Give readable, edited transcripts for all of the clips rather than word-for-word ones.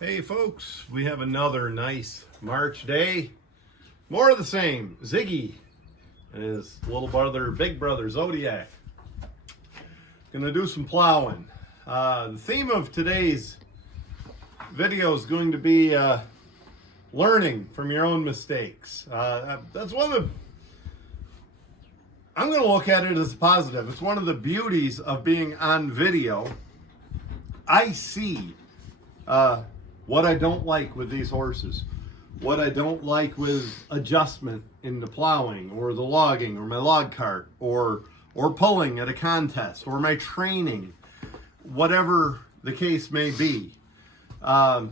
Hey folks, we have another nice March day. More of the same. Ziggy and his little brother, big brother, Zodiac. Gonna do some plowing. The theme of today's video is going to be learning from your own mistakes. That's one of the, I'm gonna look at it as positive. It's one of the beauties of being on video. I see what I don't like with these horses, what I don't like with adjustment in the plowing or the logging or my log cart or pulling at a contest or my training, whatever the case may be. A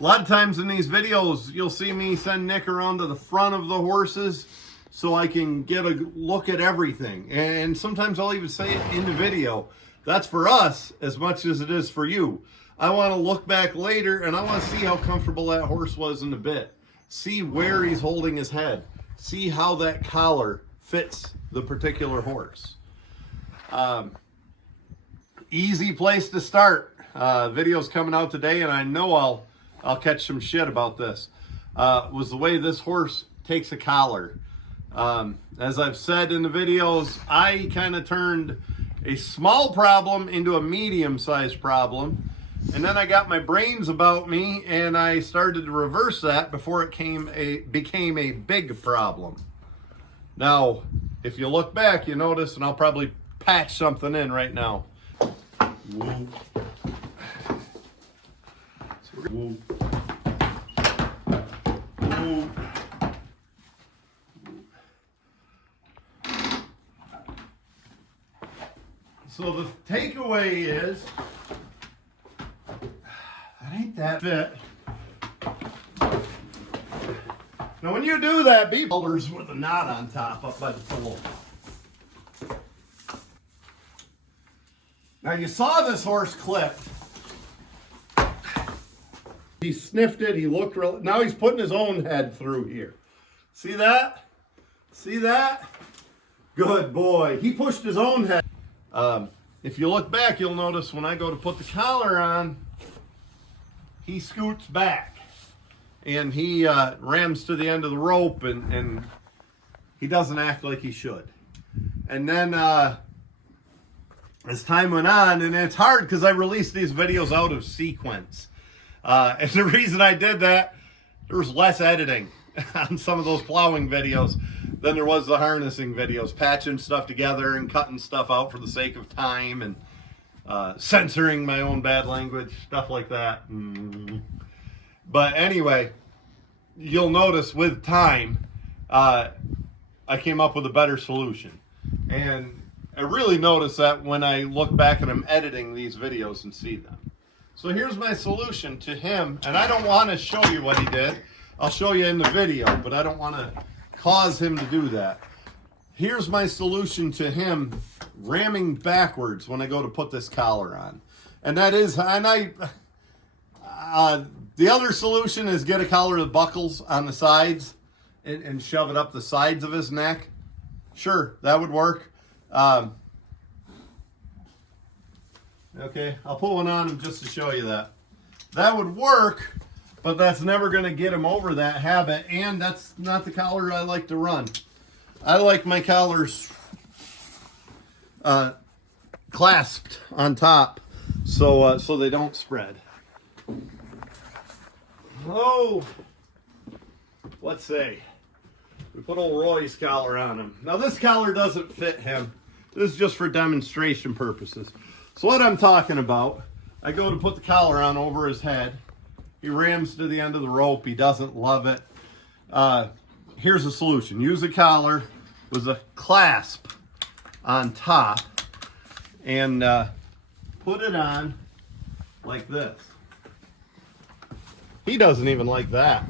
lot of times in these videos, you'll see me send Nick around to the front of the horses so I can get a look at everything. And sometimes I'll even say it in the video. That's for us as much as it is for you. I want to look back later and I want to see how comfortable that horse was in the bit. See where he's holding his head. See how that collar fits the particular horse. Easy place to start. Video's coming out today and I know I'll catch some shit about this. Was the way this horse takes a collar. As I've said in the videos, I kind of turned a small problem into a medium-sized problem. And then I got my brains about me and I started to reverse that before it became a big problem. Now, if you look back, you notice, and I'll probably patch something in right now. Whoa. Whoa. Whoa. So the takeaway is, that ain't that fit. Now when you do that, be boulders with a knot on top up by the pole. Now you saw this horse clipped. He sniffed it, he looked real, now he's putting his own head through here. See that? See that? Good boy. He pushed his own head. If you look back, you'll notice when I go to put the collar on, he scoots back and he rams to the end of the rope and he doesn't act like he should. And then as time went on, and it's hard because I released these videos out of sequence. And the reason I did that, there was less editing on some of those plowing videos than there was the harnessing videos, patching stuff together and cutting stuff out for the sake of time and censoring my own bad language, stuff like that. But anyway, you'll notice with time, I came up with a better solution. And I really notice that when I look back and I'm editing these videos and see them. So here's my solution to him, and I don't want to show you what he did. I'll show you in the video, but I don't want to cause him to do that. Here's my solution to him ramming backwards when I go to put this collar on. And that is, the other solution is get a collar with buckles on the sides and shove it up the sides of his neck. Sure, that would work. Okay, I'll put one on him just to show you that. That would work, but that's never going to get him over that habit, and that's not the collar I like to run. I like my collars clasped on top so they don't spread. Oh, let's say we put old Roy's collar on him. Now this collar doesn't fit him. This is just for demonstration purposes. So what I'm talking about, I go to put the collar on over his head. He rams to the end of the rope. He doesn't love it. Here's a solution. Use a collar with a clasp on top and put it on like this. He doesn't even like that.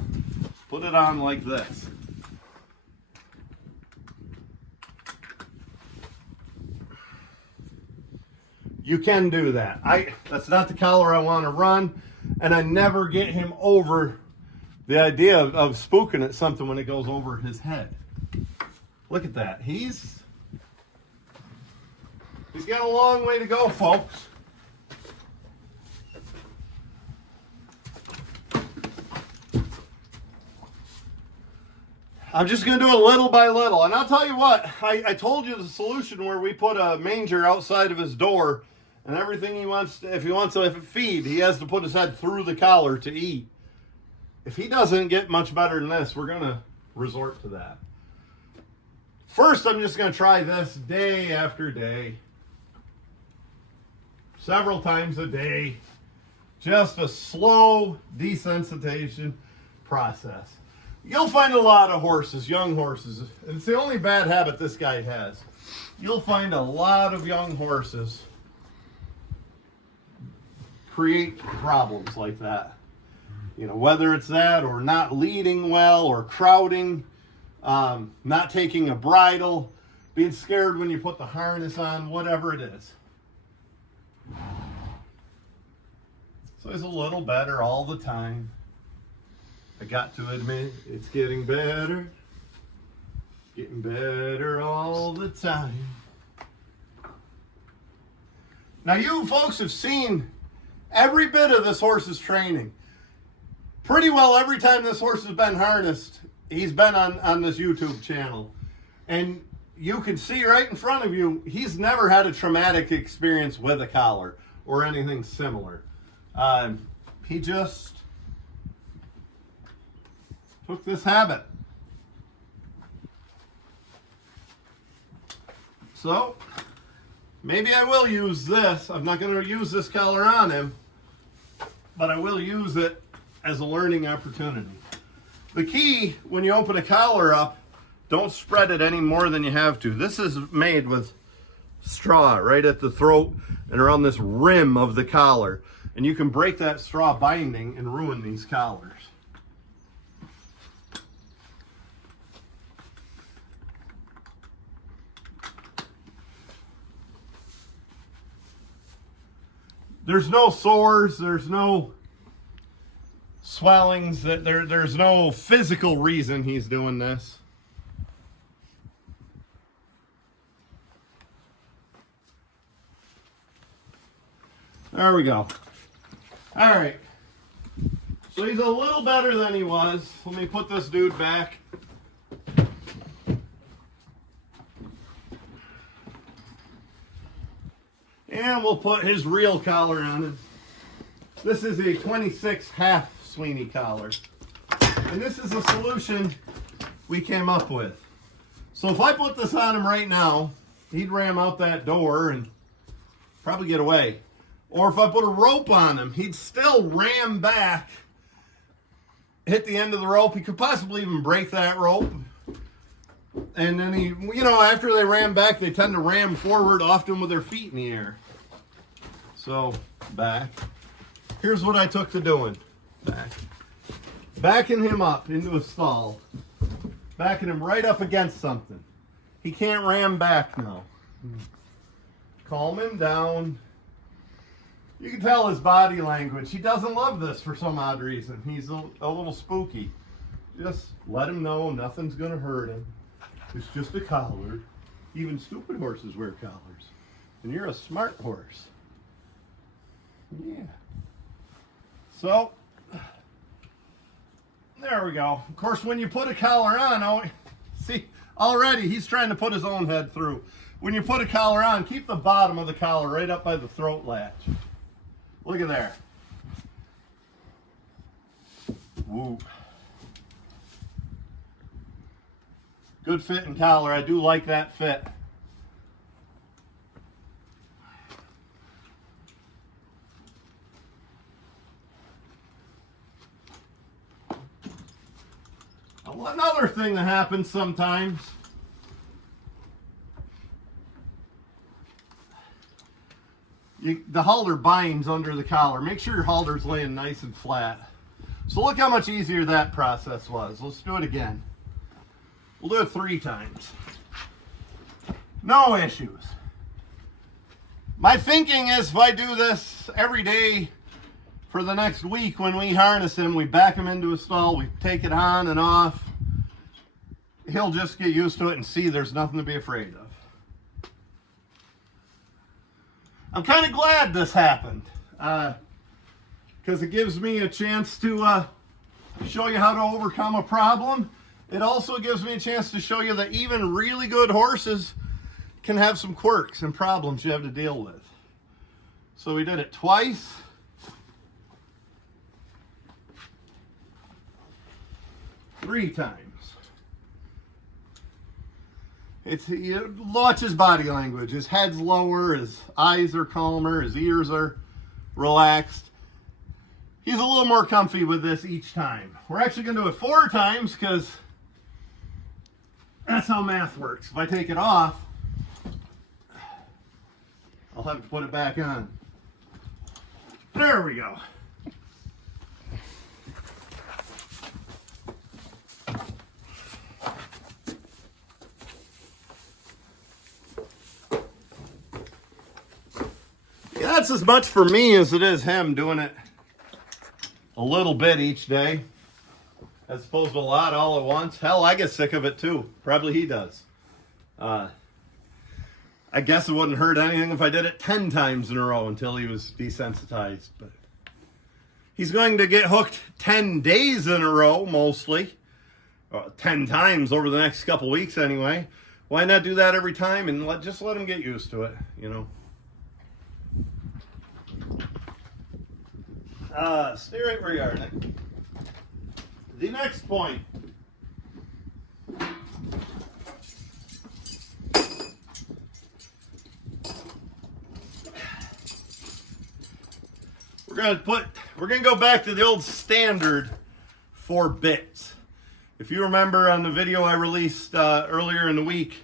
Put it on like this. You can do that. That's not the collar I want to run, and I never get him over the idea of spooking at something when it goes over his head. Look at that. He's got a long way to go, folks. I'm just going to do it little by little. And I'll tell you what, I told you the solution where we put a manger outside of his door, and everything he wants, if he wants to feed, he has to put his head through the collar to eat. If he doesn't get much better than this, we're going to resort to that. First, I'm just going to try this day after day. Several times a day. Just a slow desensitization process. You'll find a lot of horses, young horses, and it's the only bad habit this guy has. You'll find a lot of young horses create problems like that. You know, whether it's that or not leading well or crowding, not taking a bridle, being scared when you put the harness on, whatever it is. So he's a little better all the time. I got to admit, it's getting better. Getting better all the time. Now you folks have seen every bit of this horse's training. Pretty well every time this horse has been harnessed, he's been on this YouTube channel. And you can see right in front of you, he's never had a traumatic experience with a collar or anything similar. He just took this habit. So, maybe I will use this. I'm not going to use this collar on him, but I will use it as a learning opportunity. The key, when you open a collar up, don't spread it any more than you have to. This is made with straw right at the throat and around this rim of the collar. And you can break that straw binding and ruin these collars. There's no sores, there's no swellings, there's no physical reason he's doing this. There we go. All right. So he's a little better than he was. Let me put this dude back. And we'll put his real collar on him. This is a 26 half Sweeney collar. And this is a solution we came up with. So if I put this on him right now, he'd ram out that door and probably get away. Or if I put a rope on him, he'd still ram back, hit the end of the rope. He could possibly even break that rope. And then he, you know, after they ram back, they tend to ram forward, often with their feet in the air. So, back. Here's what I took to doing. Back. Backing him up into a stall. Backing him right up against something. He can't ram back now. Calm him down. You can tell his body language. He doesn't love this for some odd reason. He's a little spooky. Just let him know nothing's going to hurt him. It's just a collar. Even stupid horses wear collars. And you're a smart horse. Yeah. So, there we go. Of course, when you put a collar on, oh, see, already he's trying to put his own head through. When you put a collar on, keep the bottom of the collar right up by the throat latch. Look at there. Woo. Good fitting collar. I do like that fit. Another thing that happens sometimes, the halter binds under the collar. Make sure your halter's laying nice and flat. So look how much easier that process was. Let's do it again. We'll do it 3 times. No issues. My thinking is if I do this every day for the next week, when we harness him, we back him into a stall, we take it on and off, he'll just get used to it and see there's nothing to be afraid of. I'm kind of glad this happened because it gives me a chance to show you how to overcome a problem it also gives me a chance to show you that even really good horses can have some quirks and problems you have to deal with. So we did it twice. Three times. Watch his body language. His head's lower, his eyes are calmer, his ears are relaxed. He's a little more comfy with this each time. We're actually going to do it 4 times because that's how math works. If I take it off, I'll have to put it back on. There we go. Yeah, that's as much for me as it is him doing it a little bit each day, as opposed to a lot all at once. Hell, I get sick of it too. Probably he does. I guess it wouldn't hurt anything if I did it 10 times in a row until he was desensitized. But he's going to get hooked 10 days in a row, mostly. 10 times over the next couple weeks anyway. Why not do that every time and just let him get used to it, you know? Stay right where you are, Nick. The next point. We're gonna go back to the old standard for bits. If you remember on the video I released earlier in the week,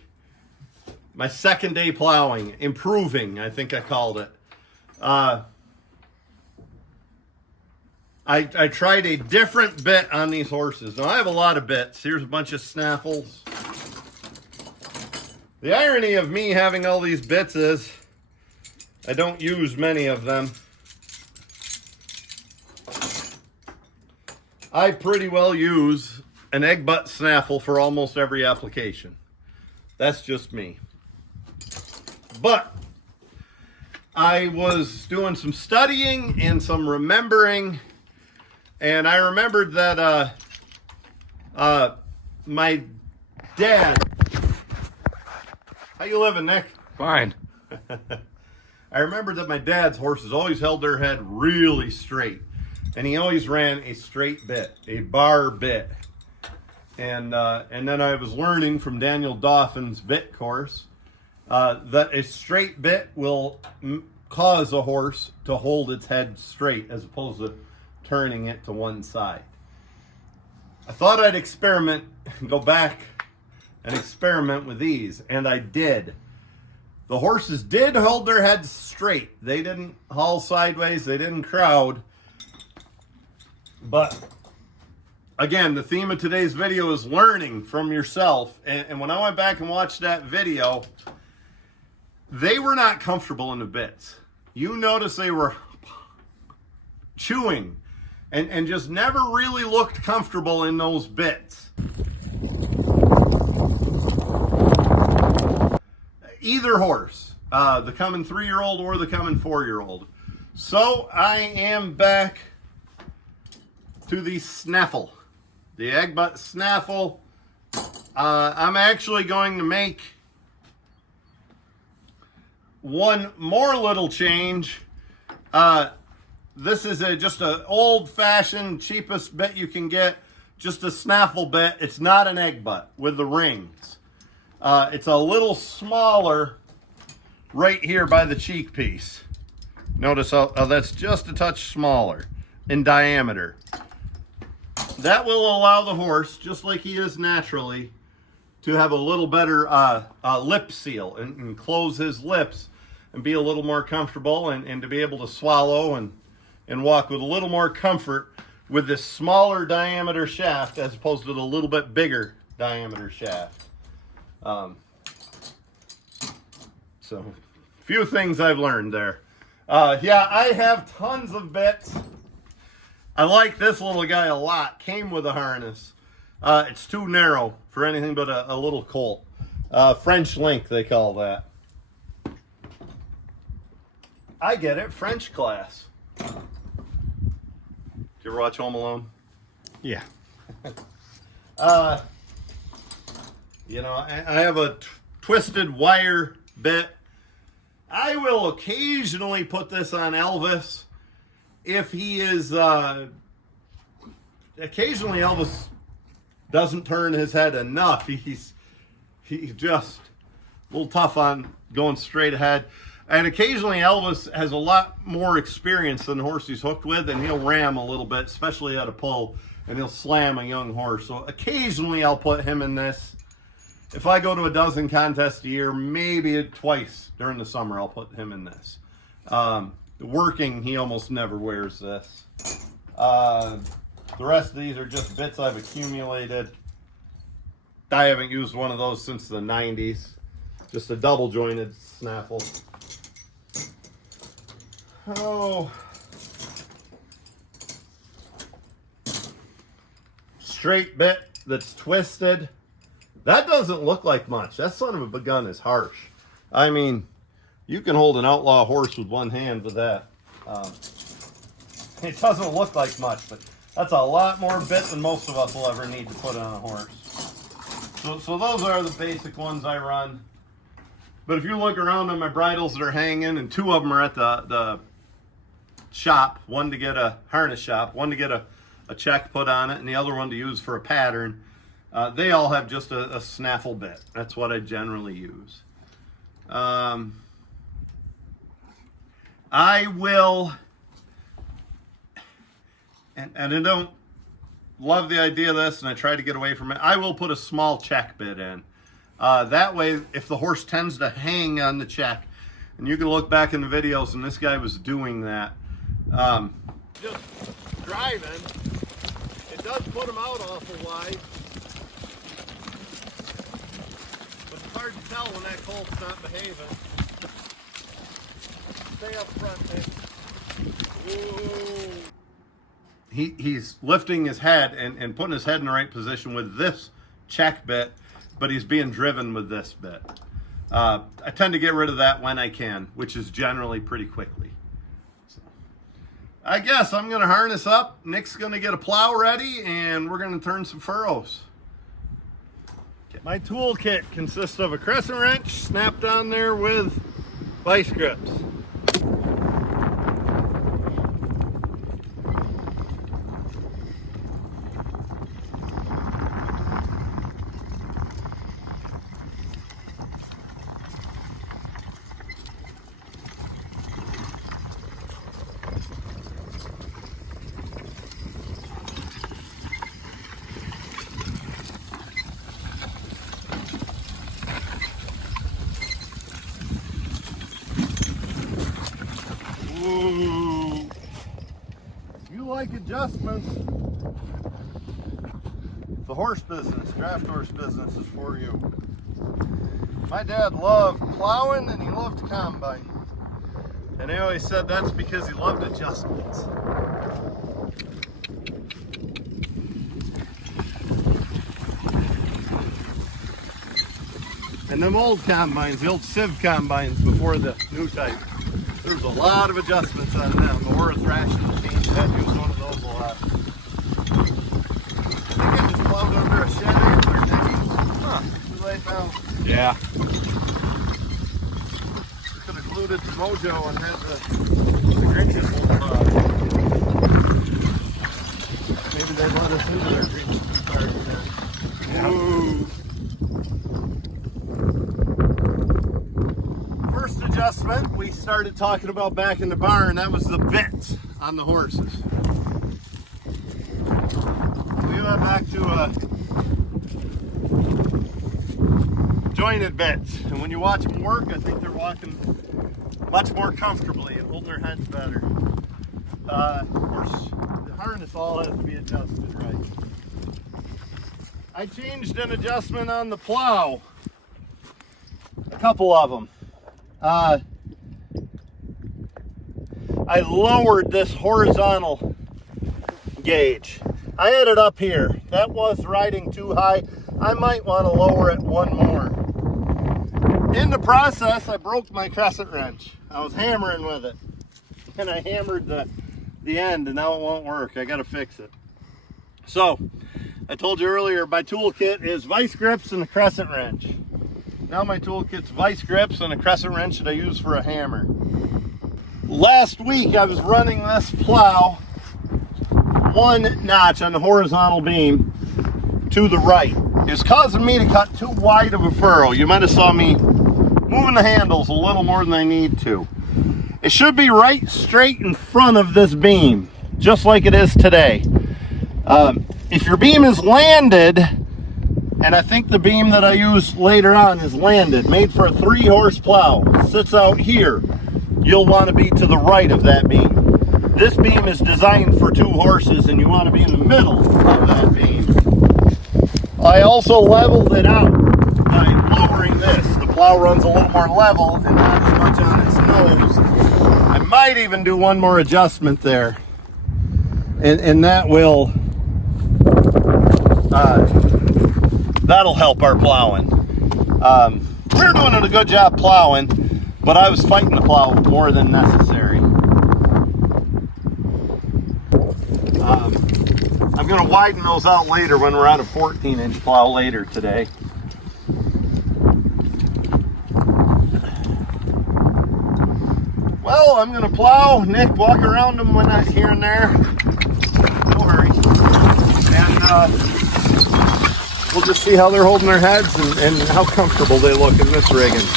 my second day plowing, improving, I think I called it. I tried a different bit on these horses. Now I have a lot of bits. Here's a bunch of snaffles. The irony of me having all these bits is I don't use many of them. I pretty well use an egg butt snaffle for almost every application. That's just me. But I was doing some studying and some remembering, and I remembered that my dad... How you living, Nick? Fine. I remembered that my dad's horses always held their head really straight. And he always ran a straight bit, a bar bit. And then I was learning from Daniel Dawson's bit course that a straight bit will cause a horse to hold its head straight as opposed to turning it to one side. I thought I'd experiment, go back and experiment with these, and I did. The horses did hold their heads straight. They didn't haul sideways, they didn't crowd. But again, the theme of today's video is learning from yourself. And when I went back and watched that video, they were not comfortable in the bits. You notice they were chewing and just never really looked comfortable in those bits. Either horse, the coming 3-year-old or the coming 4-year-old. So I am back to the snaffle, the egg butt snaffle. I'm actually going to make one more little change. This is just an old-fashioned, cheapest bit you can get, just a snaffle bit. It's not an egg butt with the rings. It's a little smaller right here by the cheek piece. Notice how that's just a touch smaller in diameter. That will allow the horse, just like he is naturally, to have a little better lip seal and close his lips and be a little more comfortable and to be able to swallow and walk with a little more comfort with this smaller diameter shaft as opposed to the little bit bigger diameter shaft. So, a few things I've learned there. Yeah, I have tons of bits. I like this little guy a lot. Came with a harness. It's too narrow for anything but a little colt. French link, they call that. I get it. French class. Did you ever watch Home Alone? Yeah. You know, I have a twisted wire bit. I will occasionally put this on Elvis if he is, occasionally Elvis doesn't turn his head enough. He's just a little tough on going straight ahead. And occasionally Elvis has a lot more experience than the horse he's hooked with, and he'll ram a little bit, especially at a pull, and he'll slam a young horse. So occasionally I'll put him in this. If I go to a dozen contests a year, maybe twice during the summer, I'll put him in this. Working, he almost never wears this. The rest of these are just bits I've accumulated. I haven't used one of those since the 90s. Just a double jointed snaffle. Oh. Straight bit that's twisted. That doesn't look like much. That son of a gun is harsh. I mean, you can hold an outlaw horse with one hand with that. It doesn't look like much, but that's a lot more bit than most of us will ever need to put on a horse. So those are the basic ones I run. But if you look around on my bridles that are hanging, and two of them are at the shop, one to get a harness shop, one to get a check put on it, and the other one to use for a pattern. They all have just a snaffle bit. That's what I generally use. I will, and I don't love the idea of this, and I try to get away from it. I will put a small check bit in. That way, if the horse tends to hang on the check, and you can look back in the videos, and this guy was doing that. Just driving, it does put him out awful wide. But it's hard to tell when that colt's not behaving. Stay up front, Nick. He's lifting his head and putting his head in the right position with this check bit, but he's being driven with this bit. I tend to get rid of that when I can, which is generally pretty quickly. So, I guess I'm going to harness up. Nick's going to get a plow ready, and we're going to turn some furrows. My toolkit consists of a crescent wrench snapped on there with vice grips. Ooh. If you like adjustments, the horse business, draft horse business is for you. My dad loved plowing and he loved combine. And he always said that's because he loved adjustments. And them old combines, the old Civ combines before the new type, there's a lot of adjustments on them. Or a thrashing machine, Dad used one of those a lot. I think I just plowed under a shed or Nicky. Too late now. Yeah. Could have glued it to Mojo and had the Grinches maybe they let us into their Grinches party. Yeah. Ooh. First adjustment we started talking about back in the barn, that was the bits on the horses. We went back to jointed bits, and when you watch them work, I think they're walking much more comfortably and holding their heads better. Of course, the harness all has to be adjusted right. I changed an adjustment on the plow, a couple of them. I lowered this horizontal gauge. I had it up here. That was riding too high. I might want to lower it one more. In the process, I broke my crescent wrench. I was hammering with it. And I hammered the end, and now it won't work. I got to fix it. So, I told you earlier, my toolkit is vice grips and a crescent wrench. Now my toolkit's vice grips and a crescent wrench that I use for a hammer. Last week I was running this plow one notch on the horizontal beam to the right. It's causing me to cut too wide of a furrow. You might have saw me moving the handles a little more than I need to. It should be right straight in front of this beam, just like it is today. If your beam is landed, and I think the beam that I use later on is landed, made for a 3-horse plow, sits out here, you'll want to be to the right of that beam. This beam is designed for 2 horses, and you want to be in the middle of that beam. I also leveled it out by lowering this. The plow runs a little more level and not as much on its nose. I might even do one more adjustment there, and that will that'll help our plowing. We're doing a good job plowing, but I was fighting the plow more than necessary. I'm going to widen those out later when we're at a 14-inch plow later today. Well, I'm going to plow. Nick, walk around them when I'm here and there. No hurry. And we'll just see how they're holding their heads and how comfortable they look in this rigging.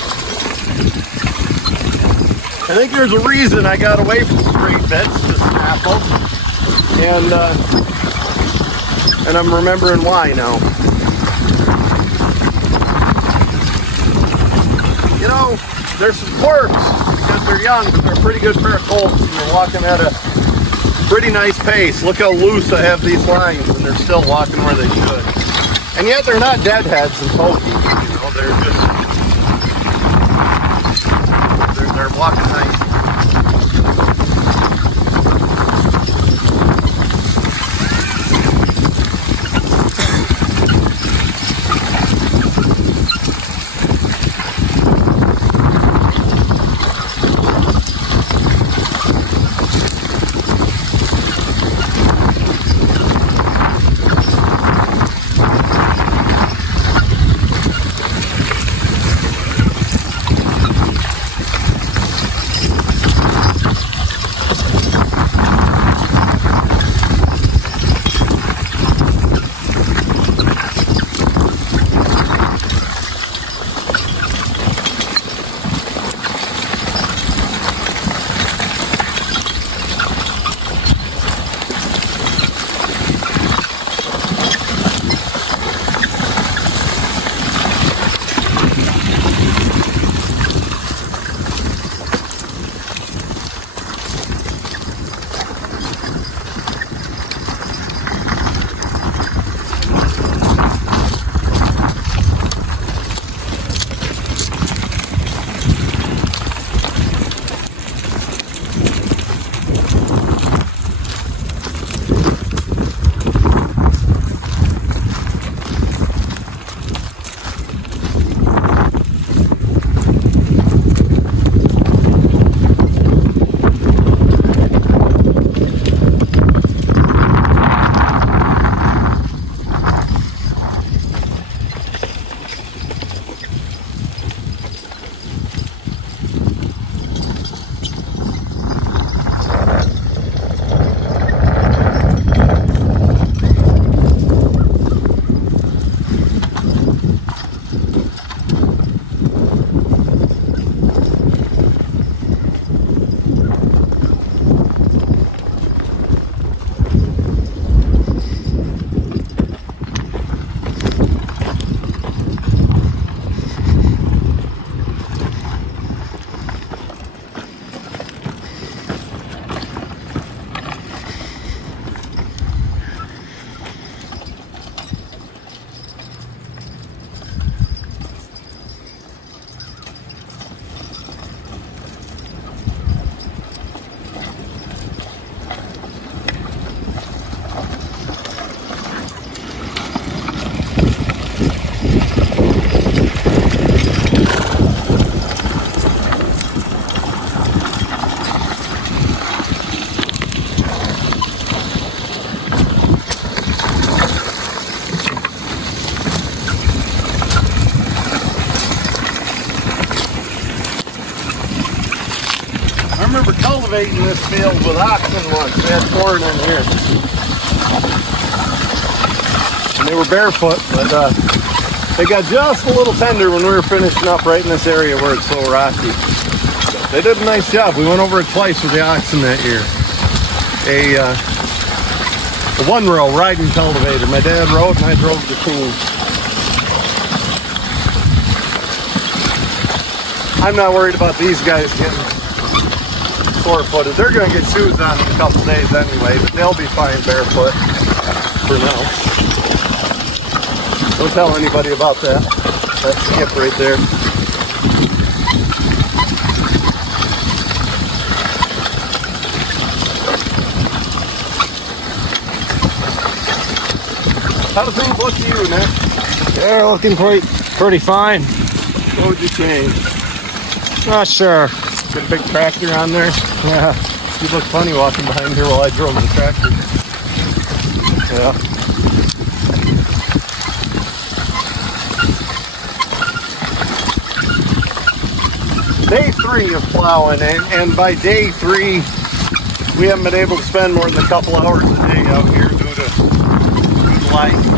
I think there's a reason I got away from straight bits to snaffle. And I'm remembering why now. You know, there's some quirks because they're young, but they're a pretty good pair of colts and they're walking at a pretty nice pace. Look how loose I have these lines and they're still walking where they should. And yet they're not deadheads and pokey, you know, they're walking nice. cultivating this field with oxen once. They had corn in here. And they were barefoot, but they got just a little tender when we were finishing up right in this area where it's so rocky. They did a nice job. We went over it twice with the oxen that year. A one-row riding cultivator. My dad rode and I drove the team. I'm not worried about these guys getting sore-footed. They're going to get shoes on in a couple days anyway, but they'll be fine barefoot for now. Don't tell anybody about that. That skip right there. How do things look to you, Nick? They're looking pretty fine. What would you change? Not sure. Get a big tractor on there? Yeah. You look funny walking behind here while I drove the tractor. Yeah. Day 3 of plowing, and by day 3, we haven't been able to spend more than a couple hours a day out here due to life.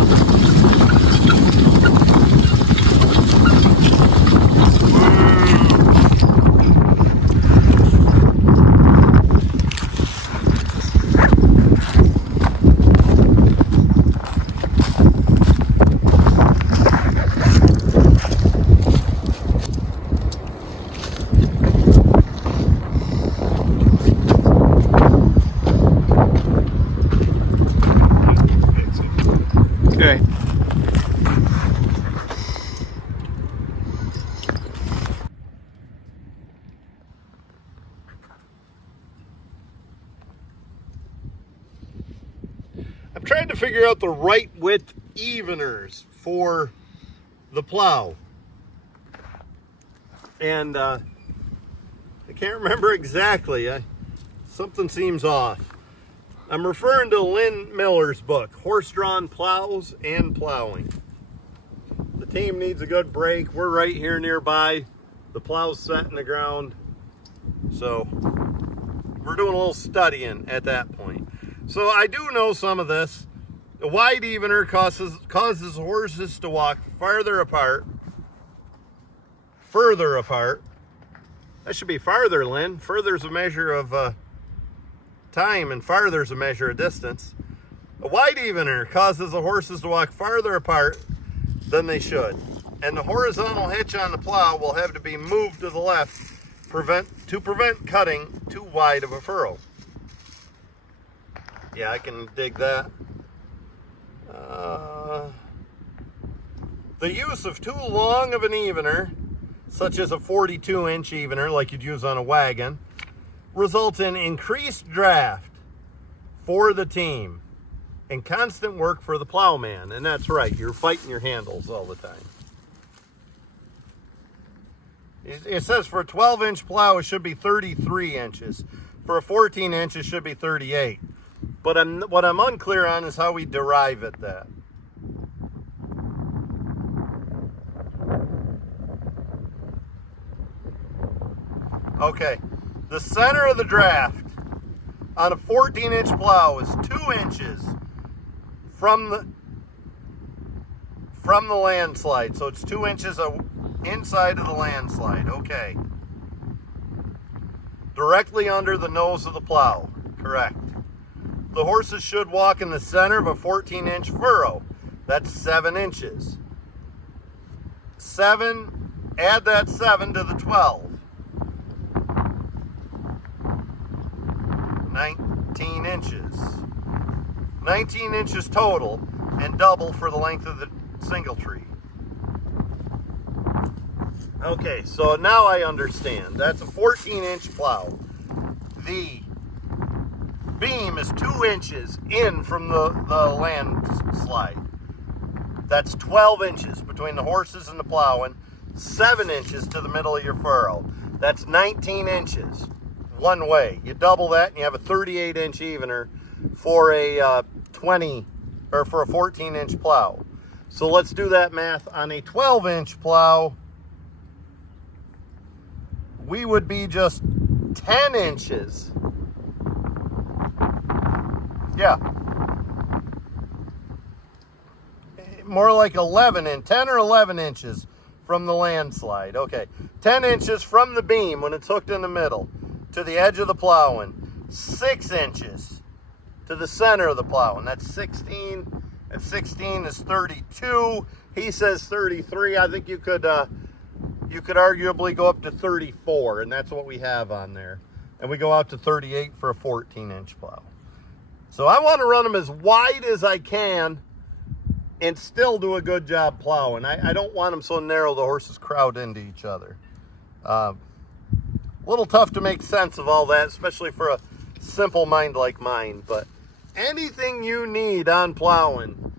Okay. I'm trying to figure out the right width eveners for the plow. And I can't remember exactly. Something seems off. I'm referring to Lynn Miller's book, Horse-Drawn Plows and Plowing. The team needs a good break. We're right here nearby. The plow's set in the ground. So we're doing a little studying at that point. So I do know some of this. A wide evener causes horses to walk farther apart. Further apart. That should be farther, Lynn. Further's a measure of time, and farther's a measure of distance. A wide evener causes the horses to walk farther apart than they should, and the horizontal hitch on the plow will have to be moved to the left to prevent cutting too wide of a furrow. Yeah, I can dig that. The use of too long of an evener, such as a 42-inch evener like you'd use on a wagon, results in increased draft for the team and constant work for the plowman. And that's right, you're fighting your handles all the time. It says for a 12-inch plow, it should be 33 inches. For a 14-inch, it should be 38. But what I'm unclear on is how we derive at that. Okay, the center of the draft on a 14-inch plow is 2 inches from the landslide. So it's 2 inches inside of the landslide. Okay. Directly under the nose of the plow. Correct. The horses should walk in the center of a 14-inch furrow. That's 7 inches. 7, add that 7 to the 12. 19 inches. 19 inches total, and double for the length of the single tree. Okay, so now I understand. That's a 14-inch plow. The beam is 2 inches in from the landslide. That's 12 inches between the horses and the plowing. 7 inches to the middle of your furrow. That's 19 inches one way. You double that and you have a 38-inch evener for a 14-inch plow. So let's do that math. On a 12-inch plow, we would be just 10 inches. Yeah. More like 10 or 11 inches from the landslide. Okay. 10 inches from the beam when it's hooked in the middle to the edge of the plowing. 6 inches to the center of the plowing. That's 16. And 16 is 32. He says 33. I think you could arguably go up to 34, and that's what we have on there. And we go out to 38 for a 14-inch plow. So I want to run them as wide as I can and still do a good job plowing. I don't want them so narrow the horses crowd into each other. A little tough to make sense of all that, especially for a simple mind like mine. But anything you need on plowing,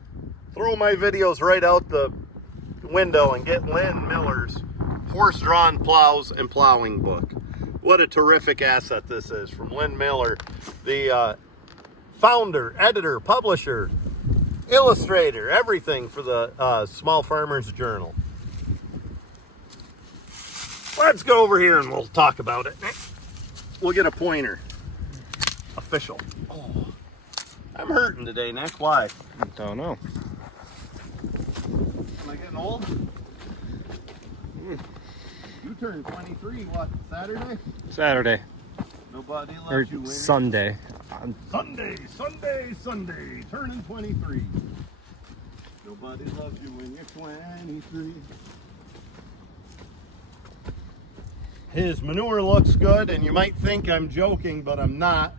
throw my videos right out the window and get Lynn Miller's horse-drawn plows and plowing book. What a terrific asset this is from Lynn Miller, the founder, editor, publisher, illustrator, everything for the Small Farmers Journal. Let's go over here and we'll talk about it. We'll get a pointer. Official. Oh, I'm hurting today, Nick. Why? I don't know. Am I getting old? You turned 23, what, Saturday? Saturday. Nobody Or loves you, Winnie. Sunday. Sunday, turning 23. Nobody loves you when you're 23. His manure looks good, and you might think I'm joking, but I'm not.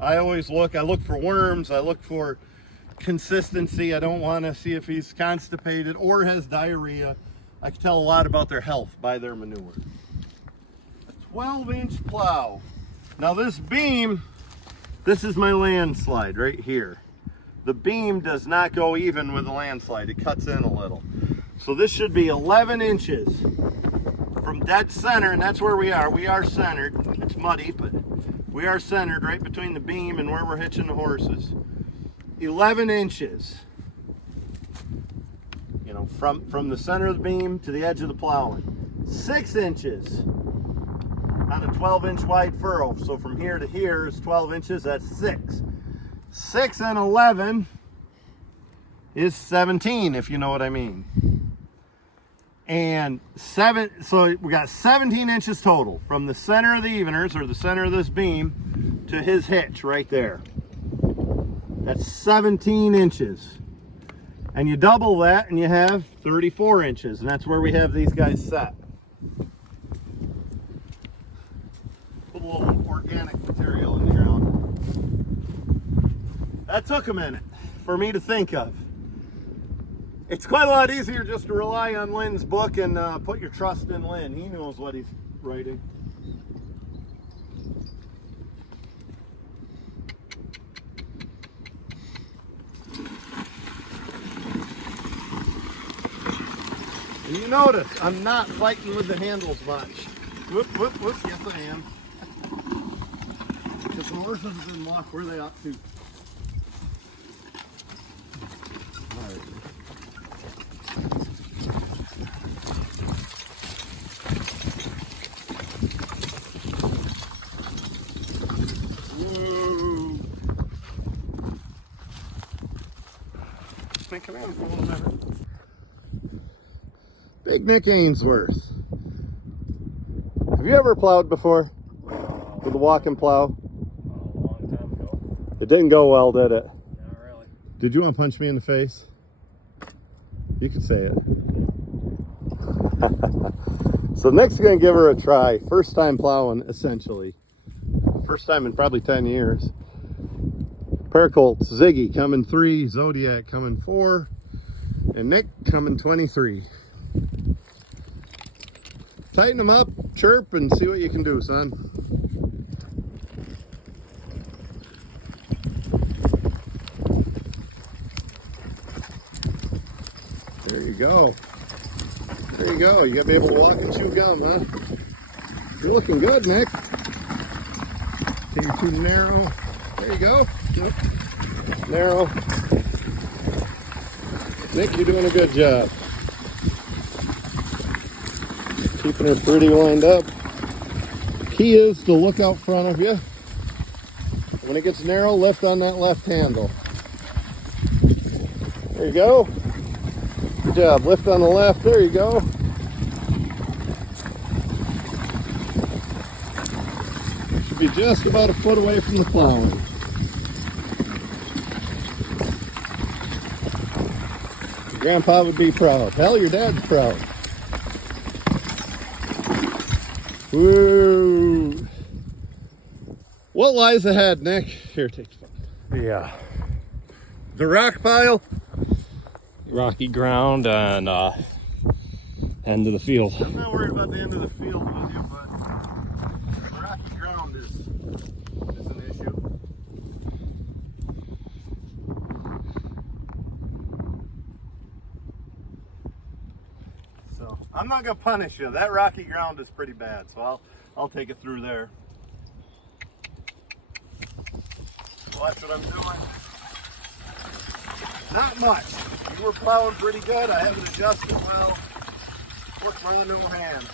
I look for worms, I look for consistency. I don't want to see if he's constipated or has diarrhea. I can tell a lot about their health by their manure. A 12-inch plow. Now this beam, this is my landslide right here. The beam does not go even with the landslide. It cuts in a little. So this should be 11 inches from dead center, and that's where we are. We are centered. It's muddy, but we are centered right between the beam and where we're hitching the horses. 11 inches. You know, from the center of the beam to the edge of the plowing. 6 inches on a 12-inch wide furrow. So from here to here is 12 inches. That's 6. 6 and 11 is 17, if you know what I mean. And so we got 17 inches total from the center of the eveners, or the center of this beam, to his hitch right there. That's 17 inches. And you double that and you have 34 inches, and that's where we have these guys set. Put a little organic material in here. That took a minute for me to think of. It's quite a lot easier just to rely on Lynn's book and put your trust in Lynn. He knows what he's writing. And you notice, I'm not fighting with the handles much. Whoop, whoop, whoop, yes I am. Because the horses have been walk where they ought to. Alright. Whoa. Come in for a little minute. Big Nick Ainsworth. Have you ever plowed before? With a walking plow? A long time ago. It didn't go well, did it? Not really. Did you want to punch me in the face? You could say it. So Nick's going to give her a try. First time plowing, essentially. First time in probably 10 years. Pair of colts, Ziggy coming 3, Zodiac coming 4, and Nick coming 23. Tighten them up, chirp, and see what you can do, son. There you go. There you go. You got to be able to walk and chew gum, huh? You're looking good, Nick. Okay, you're too narrow. There you go. Yep. Narrow. Nick, you're doing a good job. Keeping her pretty lined up. Key is to look out front of you. When it gets narrow, lift on that left handle. There you go. Good job. Lift on the left. There you go. Should be just about a foot away from the plowing. Grandpa would be proud. Hell, your dad's proud. Woo! What lies ahead, Nick? Here, take some. Yeah. The rock pile. Rocky ground and end of the field. I'm not worried about the end of the field with you, but the rocky ground is an issue. So I'm not gonna punish you. That rocky ground is pretty bad, so I'll take it through there. Watch what I'm doing. Not much. You were plowing pretty good. I haven't adjusted well. Work my no hand.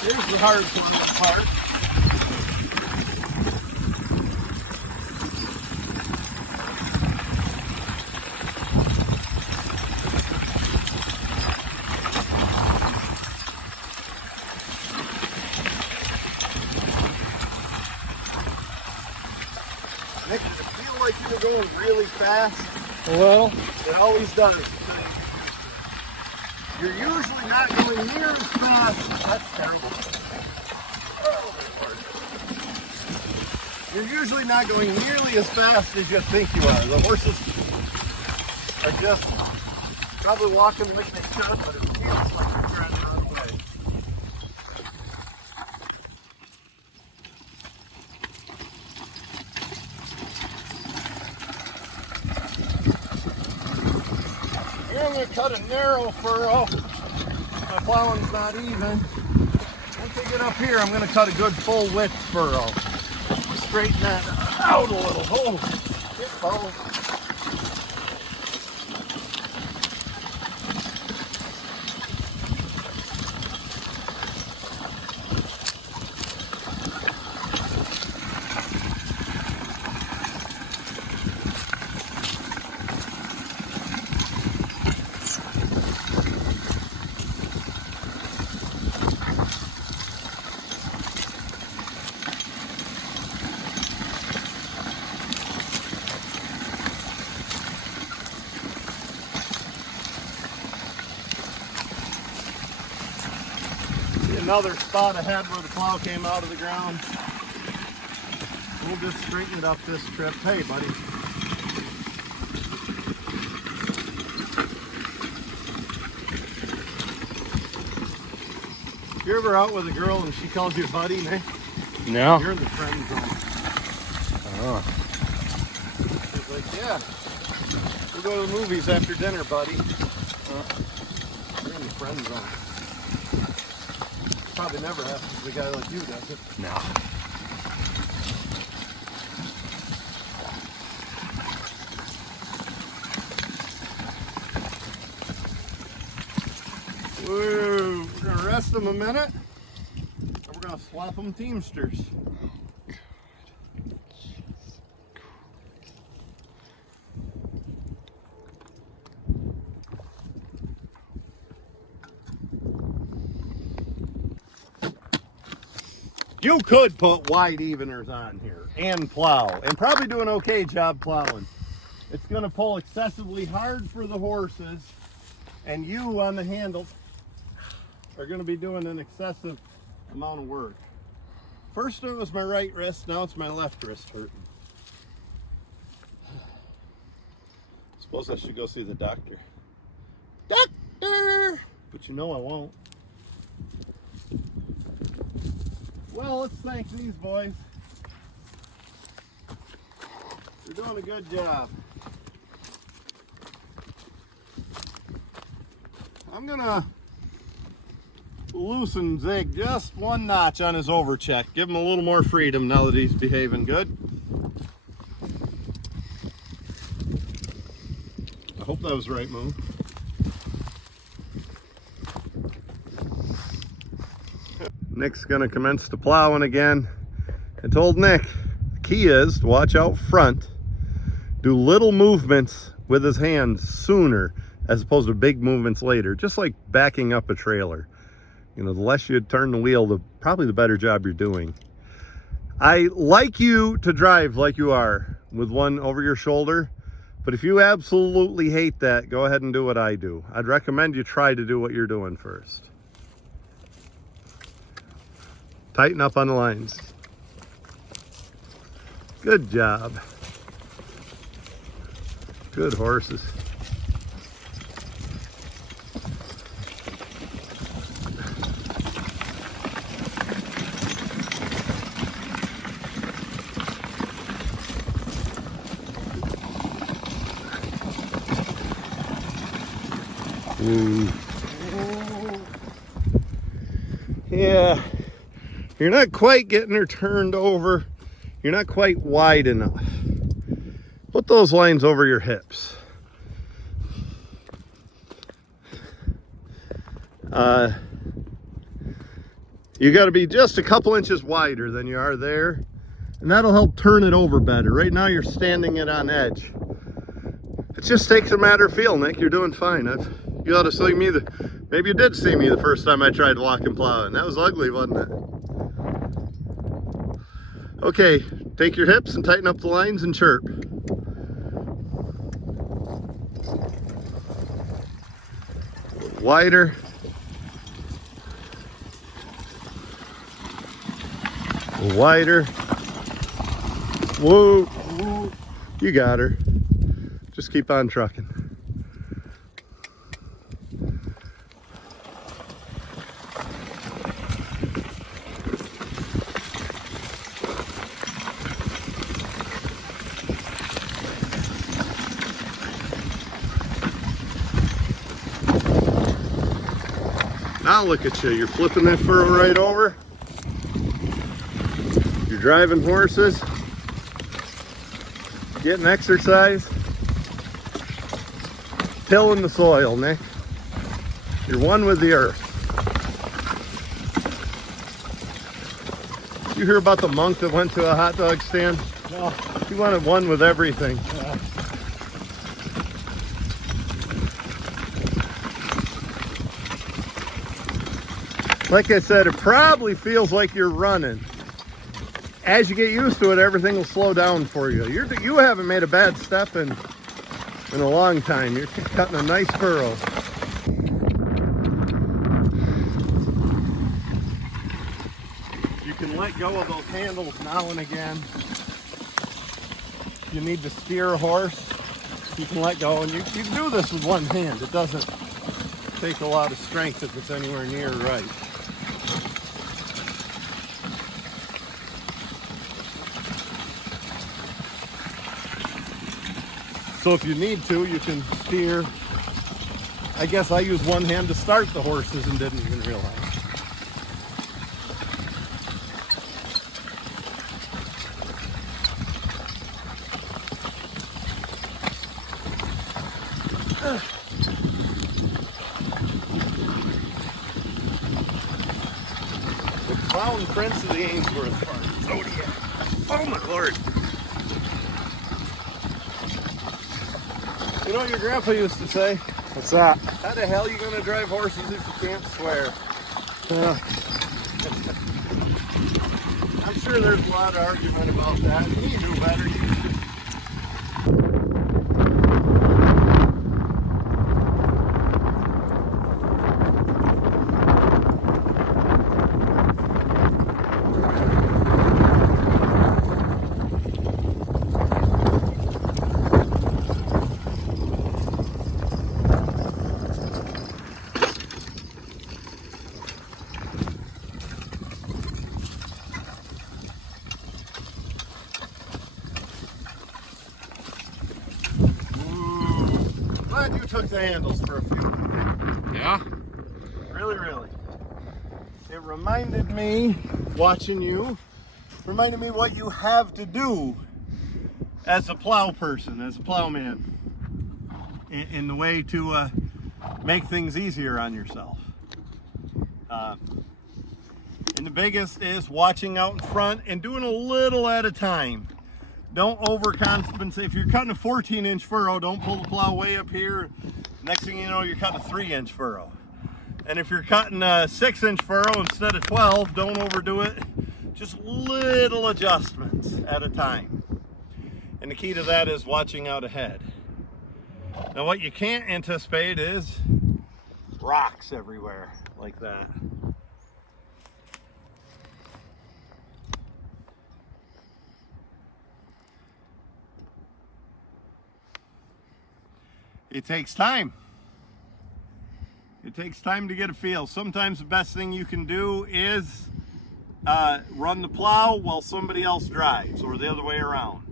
Here's the hard part. Nick, does it feel like you're going really fast? Well, It always does. You're usually not going near as fast. That's terrible. Oh, my Lord. You're usually not going nearly as fast as you think you are. The horses are just probably walking like they should, but it feels like you're trying the wrong way. Here I'm going to cut a narrow furrow. My plowing's not even. Once I get up here, I'm going to cut a good full width furrow. Straighten that out a little. Oh, shit, oh. Another spot ahead where the plow came out of the ground. We'll just straighten it up this trip. Hey, buddy. If you're ever out with a girl and she calls you buddy, Nick, no. you're in the friend zone. Oh. She's like, yeah, we'll go to the movies after dinner, buddy. You're in the friend zone. Probably never happens to a guy like you, does it? No. Woo! We're gonna rest them a minute, and we're gonna swap them Teamsters. You could put wide eveners on here and plow, and probably do an okay job plowing. It's going to pull excessively hard for the horses, and you on the handle are going to be doing an excessive amount of work. First it was my right wrist, now it's my left wrist hurting. Suppose I should go see the doctor. Doctor! But you know I won't. Well, let's thank these boys. They're doing a good job. I'm gonna loosen Zig just one notch on his overcheck. Give him a little more freedom now that he's behaving good. I hope that was the right move. Nick's gonna commence to plowing again. I told Nick, the key is to watch out front, do little movements with his hands sooner as opposed to big movements later, just like backing up a trailer. You know, the less you turn the wheel, probably the better job you're doing. I like you to drive like you are, with one over your shoulder, but if you absolutely hate that, go ahead and do what I do. I'd recommend you try to do what you're doing first. Tighten up on the lines. Good job. Good horses. Yeah, you're not quite getting her turned over. You're not quite wide enough. Put those lines over your hips. You got to be just a couple inches wider than you are there, and that'll help turn it over better. Right now you're standing it on edge. It just takes a matter of feel, Nick. You're doing fine. You ought to see me. Maybe you did see me the first time I tried walking plowing. That was ugly, wasn't it? Okay, take your hips and tighten up the lines and chirp. Wider. Wider. Whoa. You got her. Just keep on trucking. Now look at you, you're flipping that furrow right over. You're driving horses, getting exercise, tilling the soil, Nick. You're one with the earth. Did you hear about the monk that went to a hot dog stand? No. He wanted one with everything. Yeah. Like I said, it probably feels like you're running. As you get used to it, everything will slow down for you. You haven't made a bad step in a long time. You're cutting a nice furrow. You can let go of those handles now and again. If you need to steer a horse, you can let go. And you can do this with one hand. It doesn't take a lot of strength if it's anywhere near right. So if you need to, you can steer. I guess I use one hand to start the horses and didn't even realize. The clown prince of the Ainsworth farm, Zodiac. Oh my lord. You know what your grandpa used to say? What's that? How the hell are you going to drive horses if you can't swear? I'm sure there's a lot of argument about that. He knew better. Glad you took the handles for a few. Yeah? Really. It reminded me, watching you, reminded me what you have to do as a plow person, as a plowman, in the way to make things easier on yourself. And the biggest is watching out in front and doing a little at a time. Don't overcompensate. If you're cutting a 14-inch furrow, don't pull the plow way up here. Next thing you know, you're cutting a 3-inch furrow. And if you're cutting a 6-inch furrow instead of 12, don't overdo it. Just little adjustments at a time. And the key to that is watching out ahead. Now what you can't anticipate is rocks everywhere like that. It takes time. It takes time to get a feel. Sometimes the best thing you can do is run the plow while somebody else drives, or the other way around.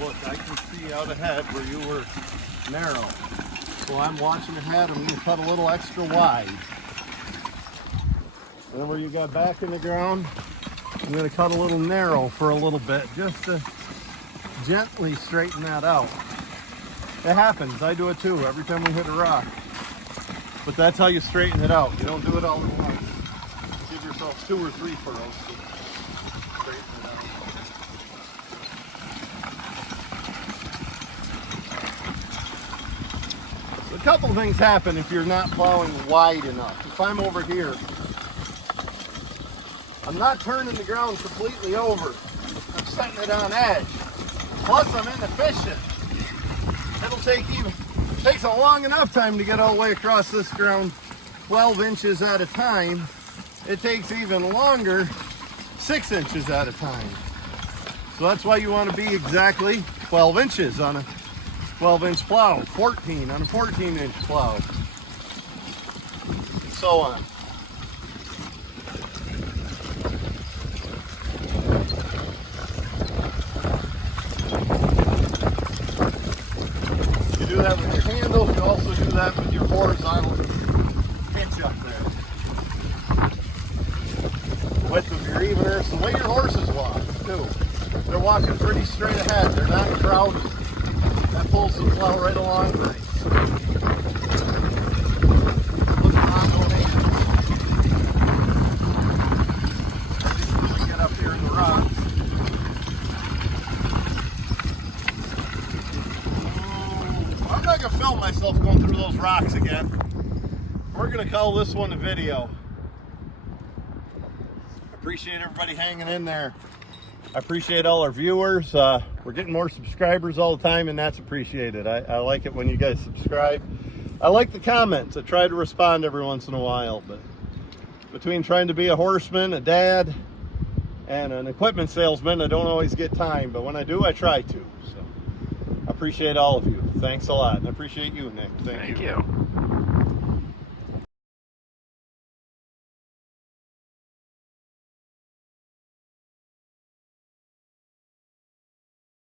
Look, I can see out ahead where you were narrow. So I'm watching ahead. I'm going to cut a little extra wide. And then where you got back in the ground, I'm going to cut a little narrow for a little bit, just to gently straighten that out. It happens. I do it too every time we hit a rock. But that's how you straighten it out. You don't do it all at once. Give yourself 2 or 3 furrows to straighten it out. A couple things happen if you're not plowing wide enough. If I'm over here, I'm not turning the ground completely over. I'm setting it on edge. Plus I'm inefficient. It takes a long enough time to get all the way across this ground 12 inches at a time. It takes even longer 6 inches at a time. So that's why you want to be exactly 12 inches on a 12-inch plow, 14 on a 14-inch plow, and so on. You do that with your handle, you also do that with your horizontal hitch up there. The width of your eveners, the way your horses walk, too. They're walking pretty straight ahead, they're not crowded. That pulls the plow right along nice. Look at the hands. As we get up here in the rocks. I'm not going to film myself going through those rocks again. We're going to call this one a video. I appreciate everybody hanging in there. I appreciate all our viewers. We're getting more subscribers all the time, and that's appreciated. I like it when you guys subscribe. I like the comments. I try to respond every once in a while, but between trying to be a horseman, a dad, and an equipment salesman, I don't always get time, but when I do, I try to. So I appreciate all of you. Thanks a lot. And I appreciate you, Nick. Thank you.